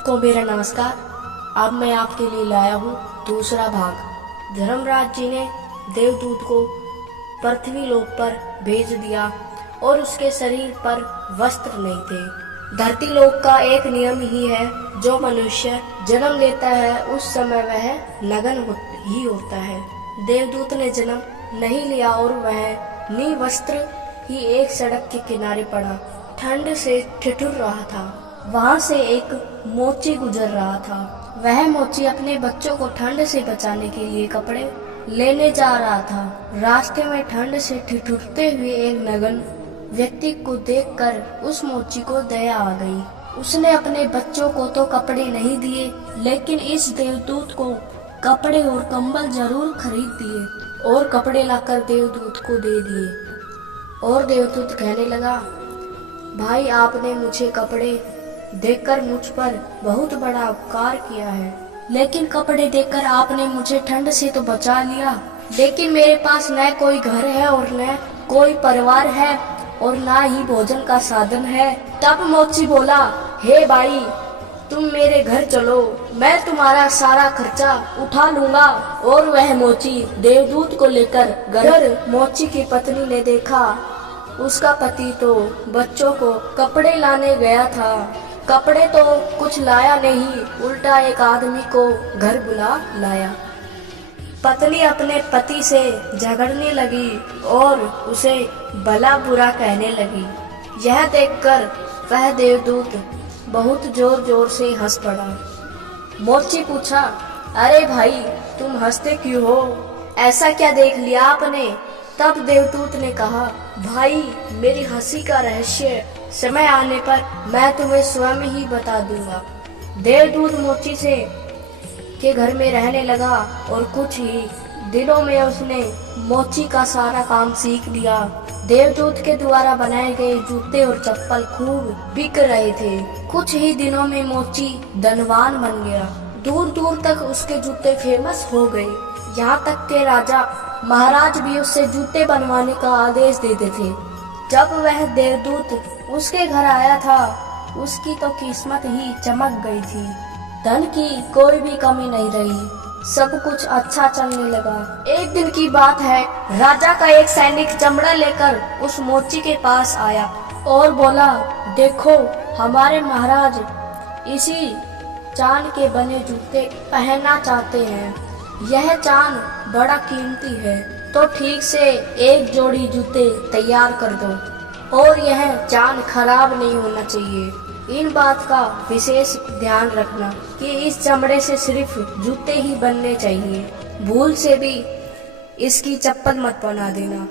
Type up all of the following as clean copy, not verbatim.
सबको मेरा नमस्कार। अब मैं आपके लिए लाया हूँ दूसरा भाग। धर्मराज जी ने देवदूत को पृथ्वी लोक पर भेज दिया और उसके शरीर पर वस्त्र नहीं थे। धरती लोक का एक नियम ही है, जो मनुष्य जन्म लेता है उस समय वह नग्न ही होता है। देवदूत ने जन्म नहीं लिया और वह निवस्त्र ही एक सड़क के किनारे पड़ा, ठंड से ठिठुर रहा था। वहाँ से एक मोची गुजर रहा था। वह मोची अपने बच्चों को ठंड से बचाने के लिए कपड़े लेने जा रहा था। रास्ते में ठंड से ठिठुरते हुए एक नग्न व्यक्ति को देखकर उस मोची को दया आ गई। उसने अपने बच्चों को तो कपड़े नहीं दिए, लेकिन इस देवदूत को कपड़े और कंबल जरूर खरीद दिए और कपड़े लाकर देवदूत को दे दिए। और देवदूत कहने लगा, भाई आपने मुझे कपड़े देकर मुझ पर बहुत बड़ा उपकार किया है, लेकिन कपड़े देकर आपने मुझे ठंड से तो बचा लिया, लेकिन मेरे पास न कोई घर है और न कोई परिवार है और ना ही भोजन का साधन है। तब मोची बोला, हे भाई तुम मेरे घर चलो, मैं तुम्हारा सारा खर्चा उठा लूंगा। और वह मोची देवदूत को लेकर घर मोची की पत्नी ने देखा, उसका पति तो बच्चों को कपड़े लाने गया था। कपड़े तो कुछ लाया नहीं, उल्टा एक आदमी को घर बुला लाया। पत्नी अपने पति से झगड़ने लगी और उसे भला बुरा कहने लगी। यह देखकर वह देवदूत बहुत जोर जोर से हंस पड़ा। मोची पूछा, अरे भाई तुम हंसते क्यों हो, ऐसा क्या देख लिया आपने? तब देवदूत ने कहा, भाई मेरी हंसी का रहस्य समय आने पर मैं तुम्हें स्वयं ही बता दूंगा। देवदूत मोची से के घर में रहने लगा और कुछ ही दिनों में उसने मोची का सारा काम सीख लिया। देवदूत के द्वारा बनाए गए जूते और चप्पल खूब बिक रहे थे। कुछ ही दिनों में मोची धनवान बन गया। दूर दूर तक उसके जूते फेमस हो गए। यहाँ तक के राजा महाराज भी उससे जूते बनवाने का आदेश देते थे। जब वह देवदूत उसके घर आया था, उसकी तो किस्मत ही चमक गई थी। धन की कोई भी कमी नहीं रही, सब कुछ अच्छा चलने लगा। एक दिन की बात है, राजा का एक सैनिक चमड़ा लेकर उस मोची के पास आया और बोला, देखो हमारे महाराज इसी चांद के बने जूते पहनना चाहते हैं। यह चांद बड़ा कीमती है, तो ठीक से एक जोड़ी जूते तैयार कर दो और यह चांद खराब नहीं होना चाहिए। इन बात का विशेष ध्यान रखना कि इस चमड़े से सिर्फ जूते ही बनने चाहिए, भूल से भी इसकी चप्पल मत बना देना।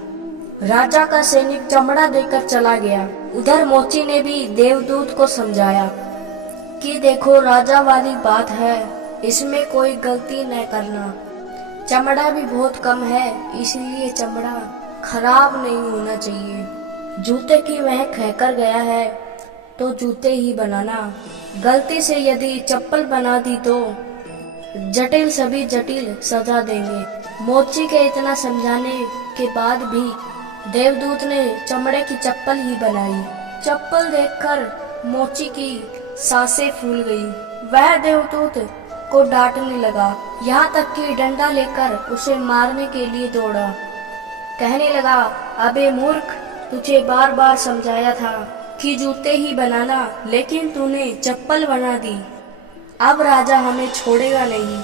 राजा का सैनिक चमड़ा देकर चला गया। उधर मोची ने भी देवदूत को समझाया कि देखो राजा वाली बात है, इसमें कोई गलती न करना। चमड़ा भी बहुत कम है, इसलिए चमड़ा खराब नहीं होना चाहिए। जूते की महक कहकर गया है तो जूते ही बनाना। गलती से यदि चप्पल बना दी तो जटिल सभी जटिल सजा देंगे। मोची के इतना समझाने के बाद भी देवदूत ने चमड़े की चप्पल ही बनाई। चप्पल देखकर मोची की सांसें फूल गई। वह देवदूत को डांटने लगा, यहाँ तक कि डंडा लेकर उसे मारने के लिए दौड़ा। कहने लगा, अबे मूर्ख, तुझे बार बार समझाया था कि जूते ही बनाना, लेकिन तूने चप्पल बना दी। अब राजा हमें छोड़ेगा नहीं,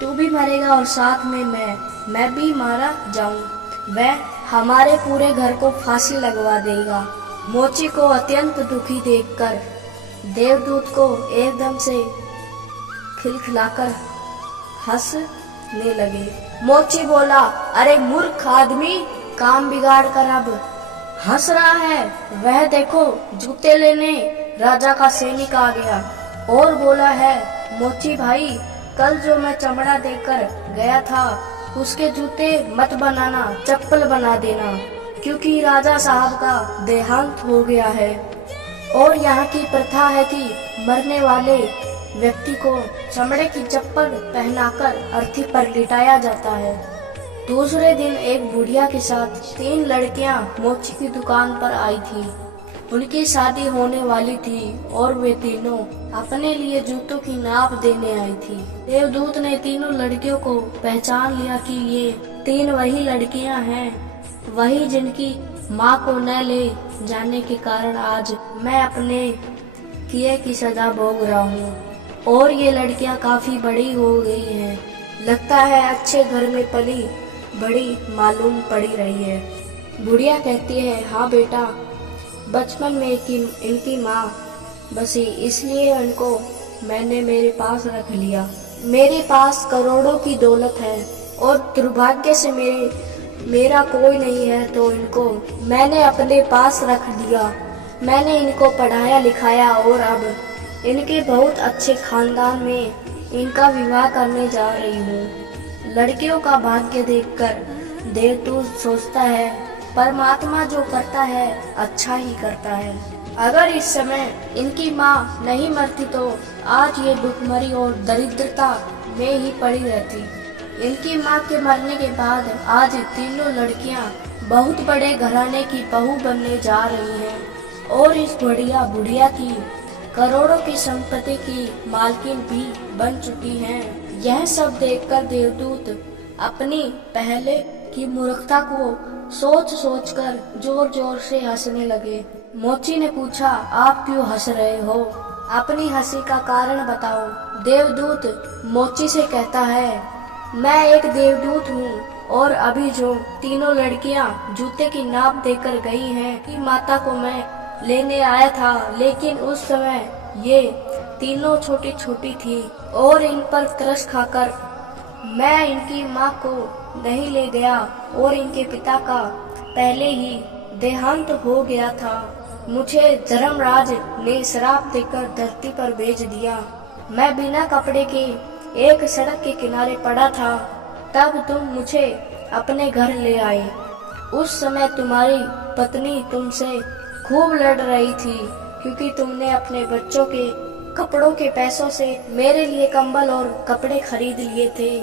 तू भी मरेगा और साथ में मैं भी मारा जाऊं। वह हमारे पूरे घर को फांसी लगवा देगा। मोची को अत्यंत दुखी देखकर देवदूत को एकदम से खिलखिलाकर हंसने लगे। मोची बोला, अरे मूर्ख आदमी, काम बिगाड़ कर अब हंस रहा है। वह देखो जूते लेने राजा का सैनिक आ गया और बोला है, मोची भाई कल जो मैं चमड़ा देकर गया था उसके जूते मत बनाना, चप्पल बना देना, क्योंकि राजा साहब का देहांत हो गया है और यहाँ की प्रथा है कि मरने वाले व्यक्ति को चमड़े की चप्पल पहनाकर अर्थी पर लिटाया जाता है। दूसरे दिन एक बुढ़िया के साथ 3 लड़कियां मोची की दुकान पर आई थी। उनकी शादी होने वाली थी और वे तीनों अपने लिए जूतों की नाप देने आई थी। देवदूत ने तीनों लड़कियों को पहचान लिया कि ये 3 वही लड़कियां हैं, वही जिनकी माँ को न ले जाने के कारण आज मैं अपने किए की सजा भोग रहा हूँ। और ये लड़कियां काफी बड़ी हो गई हैं, लगता है अच्छे घर में पली बड़ी मालूम पड़ी रही है। बुढ़िया कहती है, हाँ बेटा, बचपन में इनकी माँ बसी, इसलिए इनको मैंने मेरे पास रख लिया। मेरे पास करोड़ों की दौलत है और दुर्भाग्य से मेरा कोई नहीं है, तो इनको मैंने अपने पास रख लिया। मैंने इनको पढ़ाया लिखाया और अब इनके बहुत अच्छे खानदान में इनका विवाह करने जा रही हूँ। लड़कियों का भाग्य देखकर देवदूत सोचता है, परमात्मा जो करता है अच्छा ही करता है। अगर इस समय इनकी माँ नहीं मरती तो आज ये भुखमरी और दरिद्रता में ही पड़ी रहती। इनकी माँ के मरने के बाद आज तीनों लड़कियाँ बहुत बड़े घराने की बहू बनने जा रही हैं और इस बुढ़िया की करोड़ों की संपत्ति की मालकिन भी बन चुकी हैं। यह सब देखकर देवदूत अपनी पहले की मूर्खता को सोच कर जोर जोर से हंसने लगे। मोची ने पूछा, आप क्यों हंस रहे हो? अपनी हंसी का कारण बताओ। देवदूत मोची से कहता है, मैं एक देवदूत हूँ और अभी जो तीनों लड़कियाँ जूते की नाप देकर गई हैं कि माता को मैं लेने आया था, लेकिन उस समय ये तीनों छोटी छोटी थी और इन पर तरस खाकर मैं इनकी माँ को नहीं ले गया और इनके पिता का पहले ही देहांत हो गया था। मुझे धर्मराज ने श्राप देकर धरती पर भेज दिया। मैं बिना कपड़े के एक सड़क के किनारे पड़ा था, तब तुम मुझे अपने घर ले आए। उस समय तुम्हारी पत्नी तुमसे खूब लड़ रही थी क्योंकि तुमने अपने बच्चों के कपड़ों के पैसों से मेरे लिए कंबल और कपड़े खरीद लिए थे।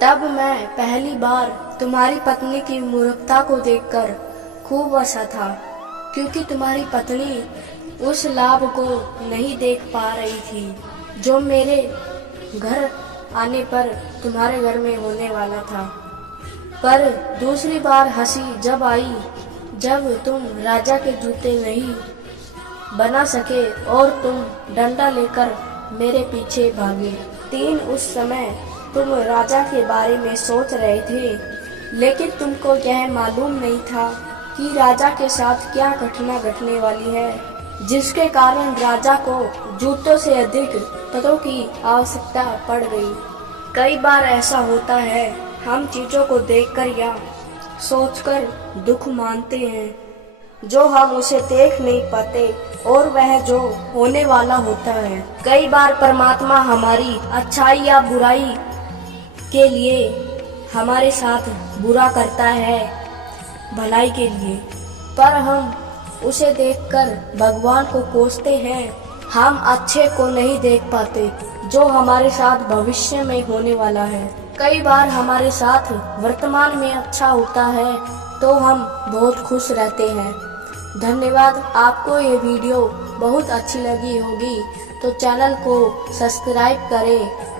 तब मैं पहली बार तुम्हारी पत्नी की मूर्खता को देखकर खूब हंसा था, क्योंकि तुम्हारी पत्नी उस लाभ को नहीं देख पा रही थी जो मेरे घर आने पर तुम्हारे घर में होने वाला था। पर दूसरी बार हंसी जब आई जब तुम राजा के जूते नहीं बना सके और तुम डंडा लेकर मेरे पीछे भागे। 3 उस समय तुम राजा के बारे में सोच रहे थे, लेकिन तुमको यह मालूम नहीं था कि राजा के साथ क्या घटना घटने वाली है, जिसके कारण राजा को जूतों से अधिक पतों की आवश्यकता पड़ गई। कई बार ऐसा होता है, हम चीजों को देखकर या सोचकर दुख मानते हैं जो हम उसे देख नहीं पाते और वह जो होने वाला होता है। कई बार परमात्मा हमारी अच्छाई या बुराई के लिए हमारे साथ बुरा करता है भलाई के लिए, पर हम उसे देखकर भगवान को कोसते हैं। हम अच्छे को नहीं देख पाते जो हमारे साथ भविष्य में होने वाला है। कई बार हमारे साथ वर्तमान में अच्छा होता है तो हम बहुत खुश रहते हैं। धन्यवाद। आपको ये वीडियो बहुत अच्छी लगी होगी तो चैनल को सब्सक्राइब करें।